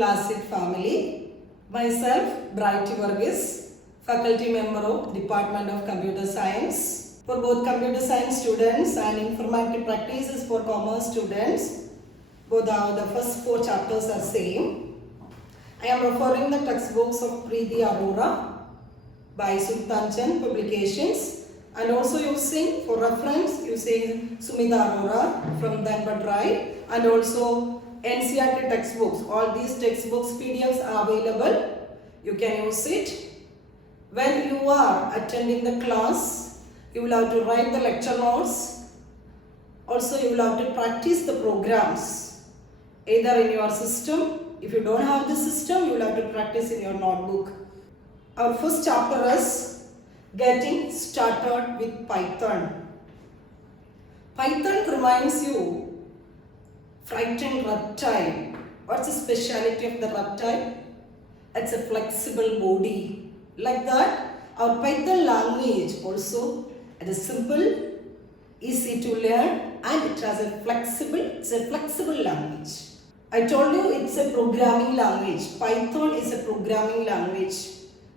Classic family. Myself, Brighty Varghese, faculty member of Department of Computer Science. For both computer science students and informative practices for commerce students, both the first 4 chapters are same. I am referring the textbooks of Preeti Arora by Sultan Chand Publications, and also using for reference using Sumita Arora from Dhanbad Rai, and also NCERT textbooks. All these textbooks PDFs are available. You can use it. When you are attending the class, you will have to write the lecture notes. Also, you will have to practice the programs either in your system. If you don't have the system, you will have to practice in your notebook. Our first chapter is Getting Started with Python. Python reminds you frightened reptile. What's the speciality of the reptile? It's a flexible body. Like that, our Python language also, it is simple, easy to learn, and it has a flexible language. I told you it's a programming language. Python is a programming language.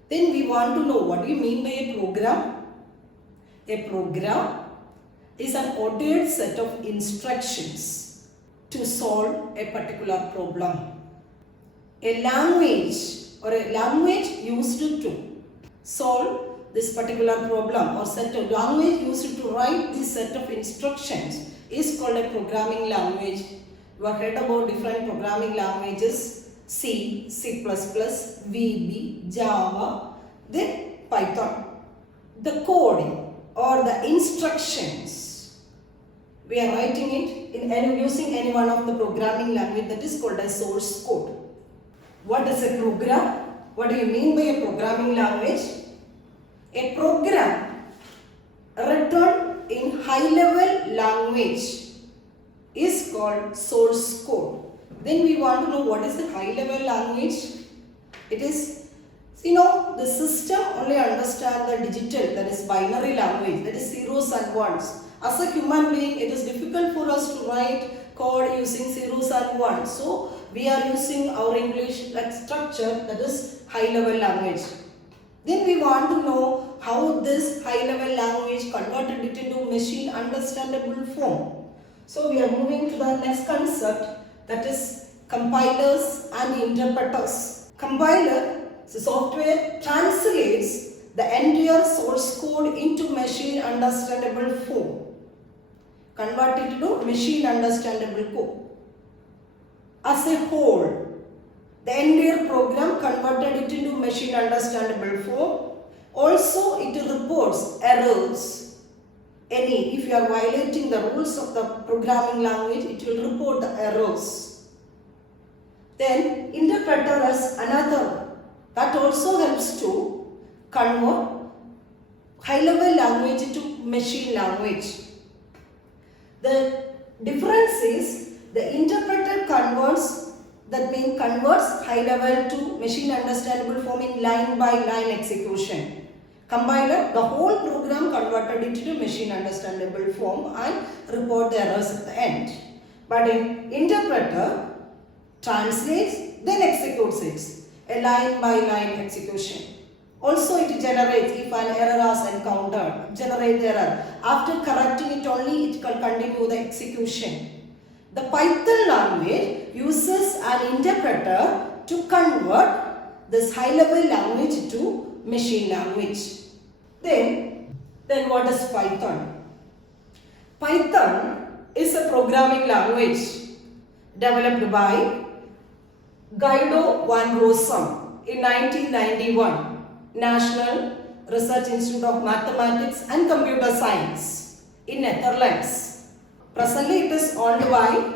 Then we want to know what do you mean by a program? A program is an ordered set of instructions to solve a particular problem. A language or a language used to solve this particular problem or set of language used to write this set of instructions is called a programming language. You have heard about different programming languages: C, C++, VB, Java, then Python. The code or the instructions, we are writing it in using any one of the programming language, that is called as source code. What is a program? What do you mean by a programming language? A program written in high-level language is called source code. Then we want to know what is the high-level language. It is, the system only understands the digital, that is binary language, that is zeros and ones. As a human being, it is difficult for us to write code using zeros and ones. So we are using our English like structure, that is high-level language. Then we want to know how this high-level language converted it into machine understandable form. So we are moving to the next concept, that is compilers and interpreters. Compiler, the software, translates the entire source code into machine understandable form. Convert it to machine understandable code. As a whole, the entire program converted it into machine understandable form. Also, it reports errors. If you are violating the rules of the programming language, it will report the errors. Then, interpreter is another that also helps to convert high-level language into machine language. The difference is the interpreter converts high-level to machine understandable form in line-by-line execution. Compiler, the whole program converted it to machine understandable form and report the errors at the end. But in interpreter, translates, then executes it, a line-by-line execution. Also, it generates, if an error is encountered, generate the error. After correcting it only, it can continue the execution. The Python language uses an interpreter to convert this high-level language to machine language. Then what is Python? Python is a programming language developed by Guido van Rossum in 1991, National Research Institute of Mathematics and Computer Science in Netherlands. Presently, it is owned by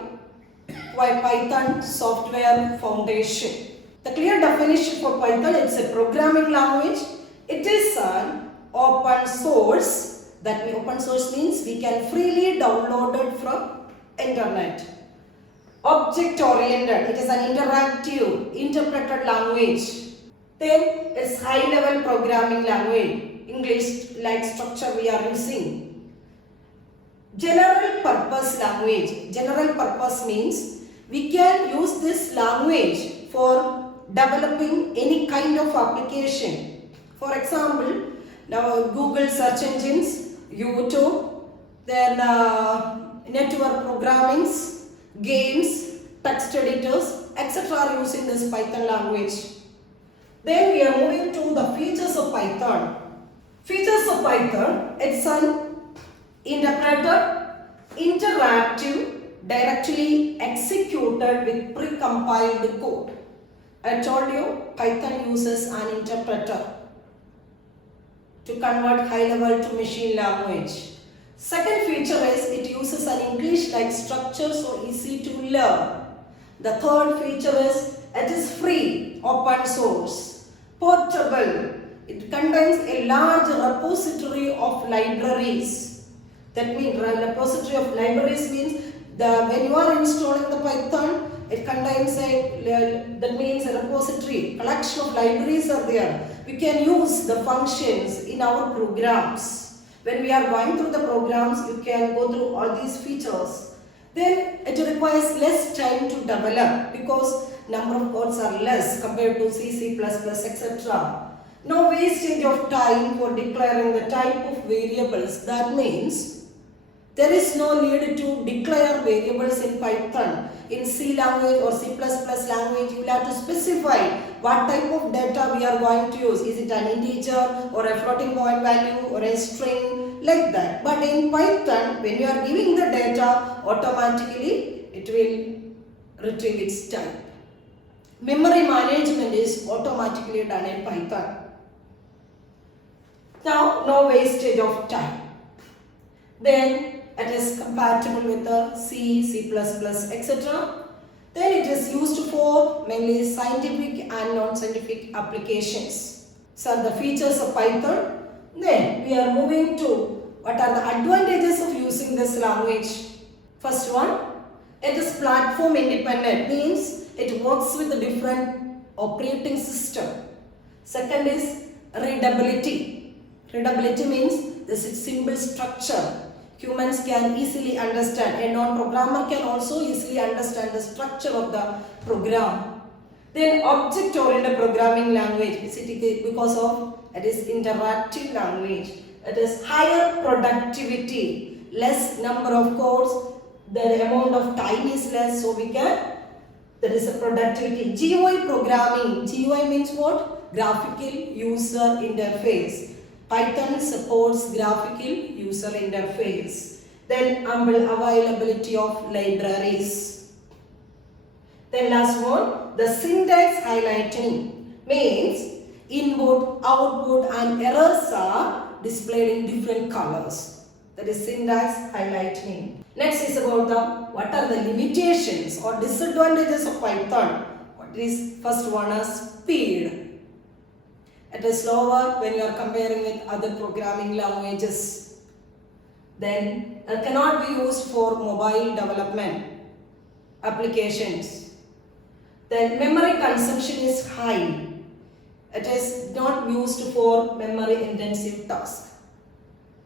Python Software Foundation. The clear definition for Python, it's a programming language. It is an open source. That means open source means we can freely download it from internet. Object oriented, it is an interactive, interpreted language. Then it's high level programming language, English like structure we are using. General purpose language. General purpose means we can use this language for developing any kind of application. For example, now Google search engines, YouTube, then network programmings, games, text editors, etc. are using this Python language. Then we are moving to the features of Python. Features of Python, it's an interpreter, interactive, directly executed with pre-compiled code. I told you Python uses an interpreter to convert high level to machine language. Second feature is it uses an English-like structure, so easy to learn. The third feature is it is free, open source, portable. It contains a large repository of libraries. That means repository of libraries means when you are installing the Python, it contains that means a repository, collection of libraries are there. We can use the functions in our programs. When we are going through the programs, you can go through all these features. Then it requires less time to develop because number of codes are less compared to C, C++, etc. No wastage of time for declaring the type of variables. That means there is no need to declare variables in Python. In C language or C++ language, you will have to specify what type of data we are going to use. Is it an integer or a floating point value or a string, like that. But in Python, when you are giving the data, automatically it will retrieve its type. Memory management is automatically done in Python. Now, no wastage of time. Then it is compatible with the C, C++, etc. Then it is used for mainly scientific and non-scientific applications. So the features of Python. Then we are moving to what are the advantages of using this language. First one, it is platform independent, means it works with a different operating system. Second is readability. Readability means this is simple structure. Humans can easily understand. A non-programmer can also easily understand the structure of the program. Then object-oriented programming language, because of it is interactive language. It is higher productivity, less number of codes, the amount of time is less, so we can, there is a productivity. GUI programming, GUI means what? Graphical user interface. Python supports graphical user interface. Then availability of libraries. Then last one, the syntax highlighting means input, output and errors are displayed in different colors. That is syntax highlighting. Next is about the what are the limitations or disadvantages of Python. What is first one is speed. It is slower when you are comparing with other programming languages. Then it cannot be used for mobile development applications. Then memory consumption is high. It is not used for memory intensive tasks.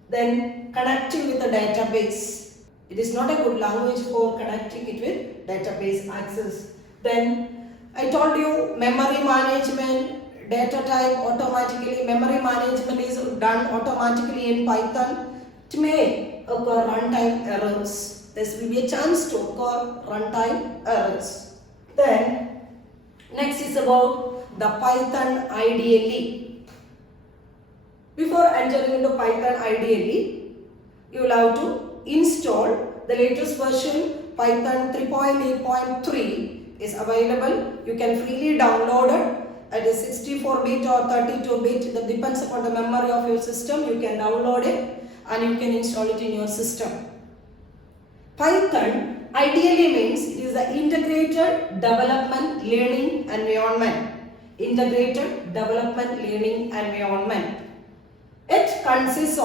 Then connecting with the database. It is not a good language for connecting it with database access. Then I told you memory management, data type automatically, memory management is done automatically in Python. It may occur runtime errors. There will be a chance to occur runtime errors. Then next is about the Python IDLE. Before entering into Python IDLE, you will have to install the latest version. Python 3.8.3 is available. You can freely download it. It is 64-bit or 32-bit, that depends upon the memory of your system. You can download it and you can install it in your system. Python ideally means it is the integrated development learning environment. Integrated development learning environment. It contains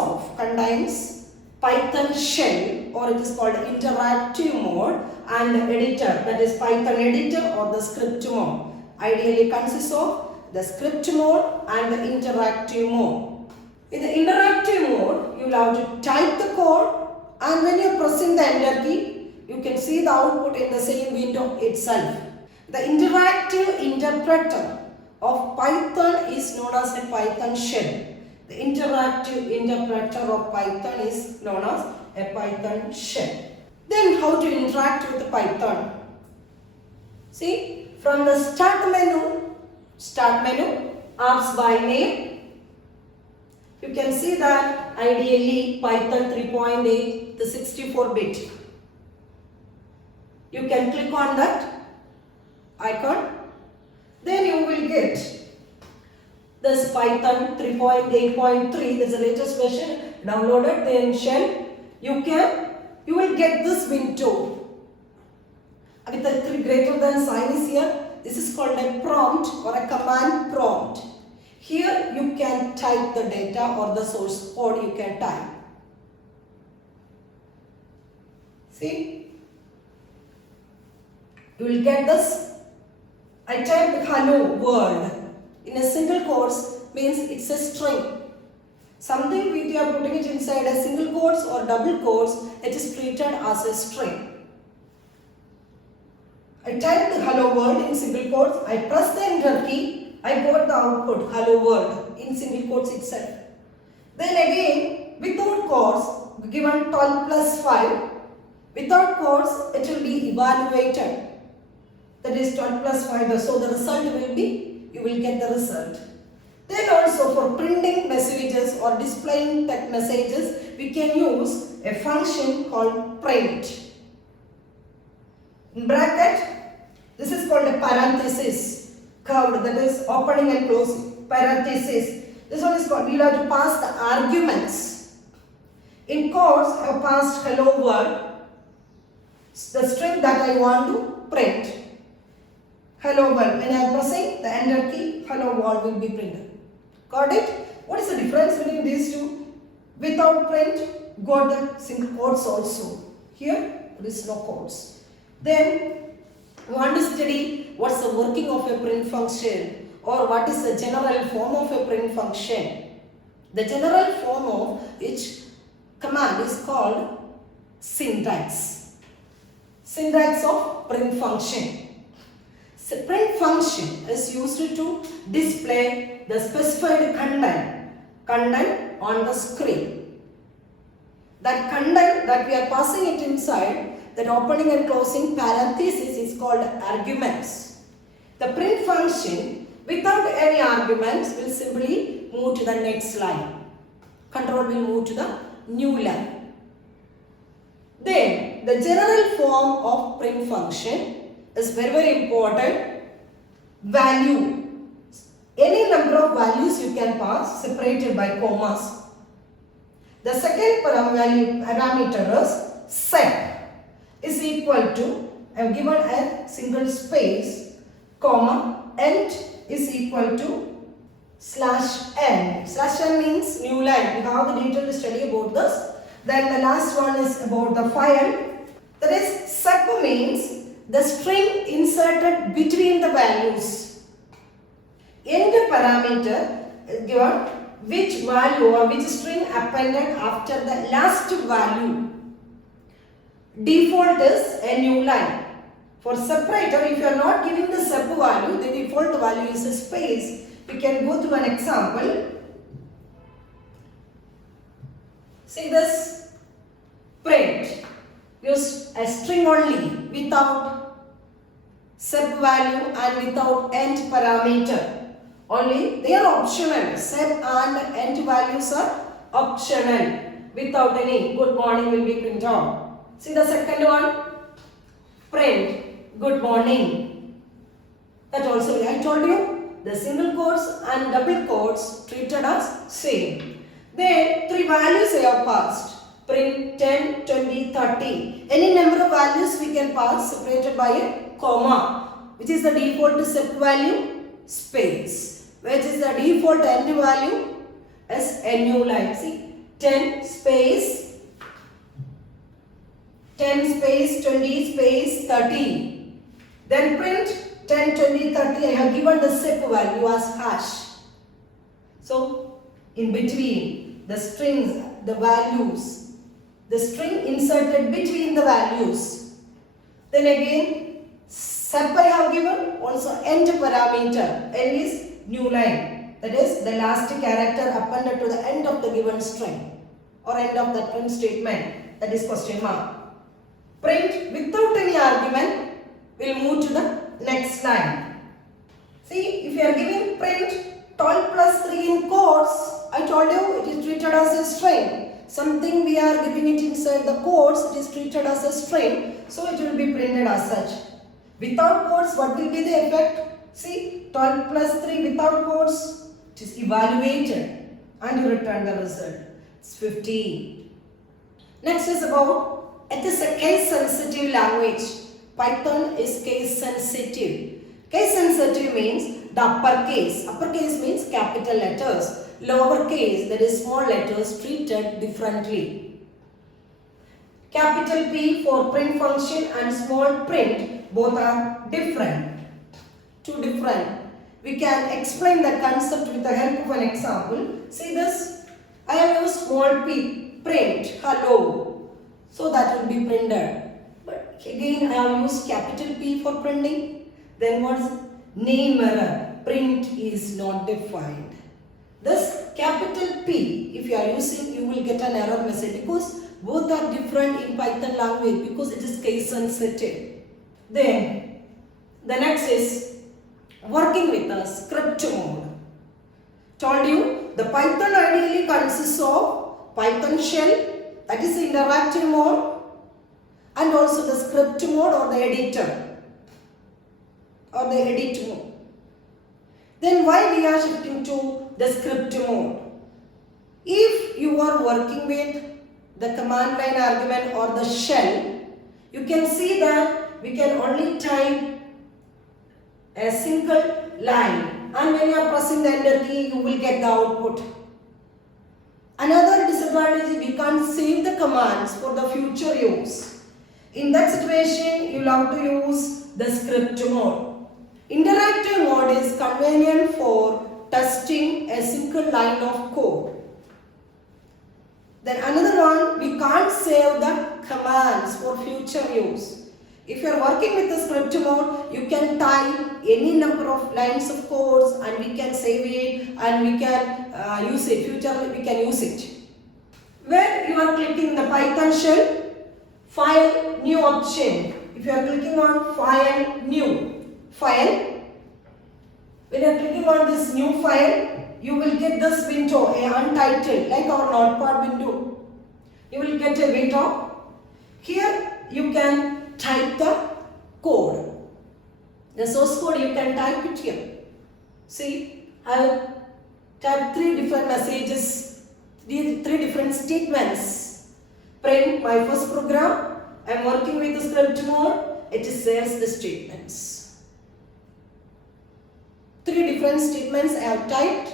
Python shell, or it is called interactive mode, and editor, that is Python editor or the script mode. Ideally consists of the script mode and the interactive mode. In the interactive mode, you will have to type the code, and when you are pressing the enter key, you can see the output in the same window itself. The interactive interpreter of Python is known as a Python shell. The interactive interpreter of Python is known as a Python shell. Then how to interact with Python? See, from the start menu, apps by name, you can see that ideally Python 3.8, the 64-bit. You can click on that icon, then you will get this Python 3.8.3, this is the latest version downloaded, then shell. You will get this window with the greater than sign is here. This is called a prompt or a command prompt. Here you can type the data or the source code you can type. See, you will get this. I typed hello world in a single quotes, means it's a string. Something we are putting it inside a single quotes or double quotes, it is treated as a string. I typed hello world in single quotes, I press the enter key, I got the output hello world in single quotes itself. Then again, without quotes, given 12 plus 5, without quotes it will be evaluated. That is 12 plus 5, so the result will be, you will get the result. Then also for printing messages or displaying text messages, we can use a function called print. In bracket, this is called a parenthesis, curved, that is opening and closing, parenthesis. This one is called, we will have to pass the arguments. In quotes, I have passed hello world, the string that I want to print. Hello world, when I am pressing the enter key, hello world will be printed. Got it? What is the difference between these two? Without print, got the single quotes also. Here, there is no quotes. Then, we want to study what's the working of a print function or what is the general form of a print function. The general form of each command is called syntax. Syntax of print function. So print function is used to display the specified content on the screen. That content that we are passing it inside, that opening and closing parenthesis is called arguments. The print function without any arguments will simply move to the next line. Control will move to the new line. Then the general form of print function is very important. Value. Any number of values you can pass separated by commas. The second parameter is set is equal to, I have given a single space, comma, end is equal to /n. /n means new line. We have the detailed study about this. Then the last one is about the file. That is, sep means the string inserted between the values. End parameter is given which value or which string appended after the last value. Default is a new line. For separator, if you are not giving the sep value, the default value is a space. We can go through an example. See this, print. Use a string only without sep value and without end parameter. Only they are optional. Sep and end values are optional. Without any good morning will be printed out. See the second one, print good morning. That also I told you the single quotes and double quotes treated as same. Then three values I have passed. Print 10, 20, 30. Any number of values we can pass separated by a comma, which is the default sep value, space, which is the default end value as a new line. See, 10 space, 10 space, 20 space, 30. Then print 10, 20, 30. I have given the sep value as hash. So, in between the strings, the values, the string inserted between the values. Then again, Sub I have given, also end parameter. End is new line. That is the last character appended to the end of the given string or end of the print statement. That is question mark. Print without any argument. We'll move to the next line. See, if you are giving print 12 plus 3 in quotes, I told you it is treated as a string. Something we are giving it inside the quotes, it is treated as a string. So it will be printed as such. Without quotes, what will be the effect? See, 12 plus 3 without quotes, it is evaluated and you return the result. It's 15. Next is about, it is a case sensitive language. Python is case sensitive. Case sensitive means the uppercase. Uppercase means capital letters. Lowercase, that is small letters, treated differently. Capital P for print function and small print, both are different. Two different. We can explain the concept with the help of an example. See this? I have used small p, print, hello. So that will be printed. But again I have used capital P for printing. Then what's name error? Print is not defined. This capital P, if you are using, you will get an error message because both are different in Python language because it is case sensitive. Then the next is working with a script mode. Told you the Python ideally consists of Python shell, that is the interactive mode, and also the script mode or the editor or the edit mode. Then why we are shifting to the script mode? If you are working with the command line argument or the shell, you can see that we can only type a single line, and when you are pressing the enter key you will get the output. Another disadvantage is we can't save the commands for the future use. In that situation you will have to use the script mode. Interactive mode is convenient for testing a single line of code. Then another one, we can't save the commands for future use. If you are working with the script mode, you can type any number of lines of codes and we can save it and we can use it. Future we can use it. When you are clicking the Python shell, file new option. If you are clicking on file new, file, when you are clicking on this new file, you will get this window, a untitled, like our notepad window. You will get a window. Here you can type the code. The source code you can type it here. See, I have typed 3 different messages, 3 different statements. Print my first program. I am working with the script mode. It says the statements. 3 different statements I have typed.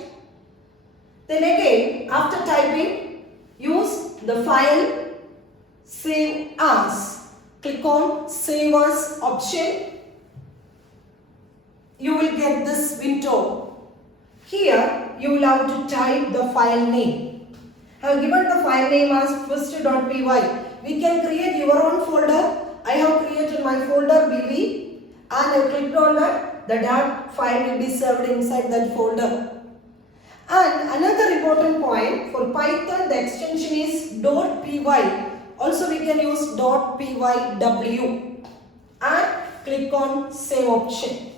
Then again, after typing, use the file save as. Click on save as option. You will get this window. Here you will have to type the file name. I have given the file name as first.py. We can create your own folder. I have created my folder BV and I have clicked on that. The .dat file will be saved inside that folder. And another important point, for Python the extension is .py. Also we can use .pyw and click on save option.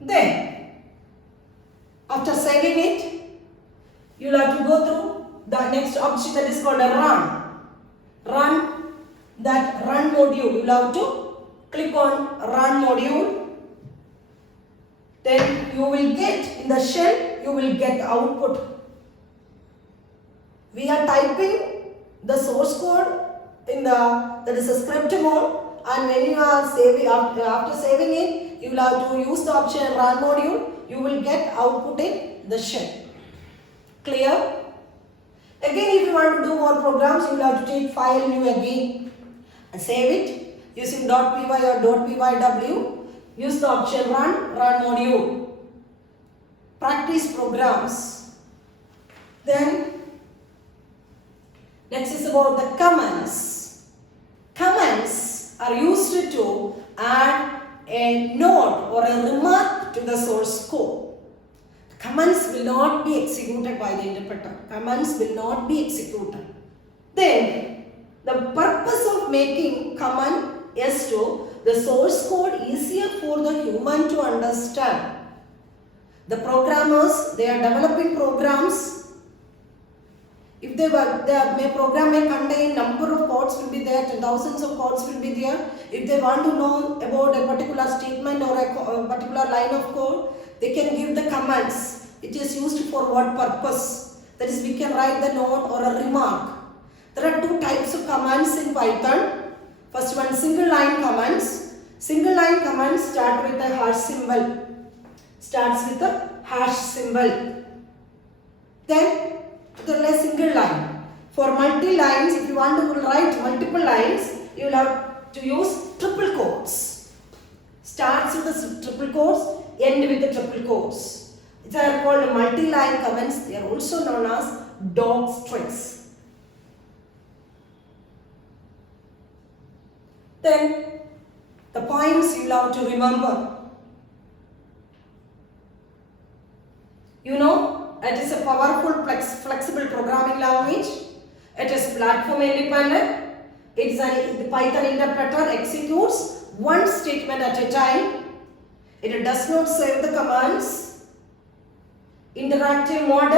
Then after saving it, you will have to go through the next option that is called a run. Run, that run module. You will have to click on run module. Then you will get in the shell, you will get the output. We are typing the source code in that is a script mode, and when you are saving, after saving it, you will have to use the option run module. You will get output in the shell. Clear? Again, if you want to do more programs, you will have to take file new again and save it using .py or .pyw. Use the option run module. Practice programs. Then next is about the commands. Commands are are used to add a note or a remark to the source code. Commands will not be executed by the interpreter. Commands will not be executed. Then, the purpose of making command is to the source code easier for the human to understand. The programmers, they are developing programs. If their program may contain number of codes will be there, thousands of codes will be there. If they want to know about a particular statement or a particular line of code, they can give the commands. It is used for what purpose? That is, we can write the note or a remark. There are two types of commands in Python. First one, single line commands. Single line commands start with a hash symbol. Starts with a hash symbol. Then there is a single line. For multi-lines, if you want to write multiple lines, you will have to use triple quotes. Starts with the triple quotes, end with the triple quotes. These are called multi-line comments. They are also known as dog strings. Then the points you will have to remember. You know, it is a powerful, flexible programming language. It is platform independent. The Python interpreter executes one statement at a time. It does not save the commands. Interactive mode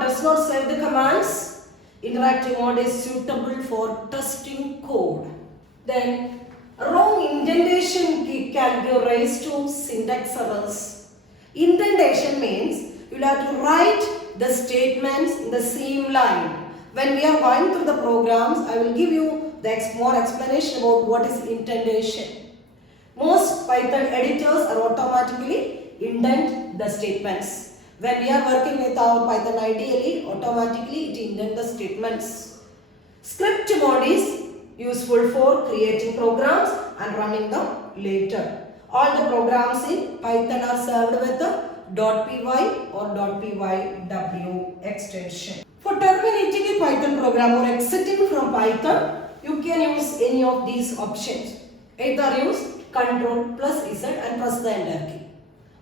does not save the commands. Interactive mode is suitable for testing code. Then wrong indentation can give rise to syntax errors. Indentation means you will have to write the statements in the same line. When we are going through the programs, I will give you more explanation about what is indentation. Most Python editors are automatically indent the statements. When we are working with our Python IDE, automatically it indent the statements. Script mode is useful for creating programs and running them later. All the programs in Python are served with the .py or .pyw extension. For terminating a Python program or exiting from Python, you can use any of these options. Either use Ctrl+Z and press the enter key.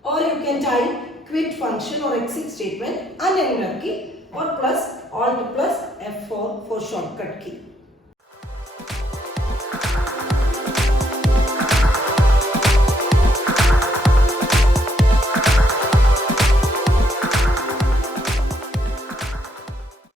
Or you can type quit function or exit statement and enter key, or plus Alt plus F4 for shortcut key.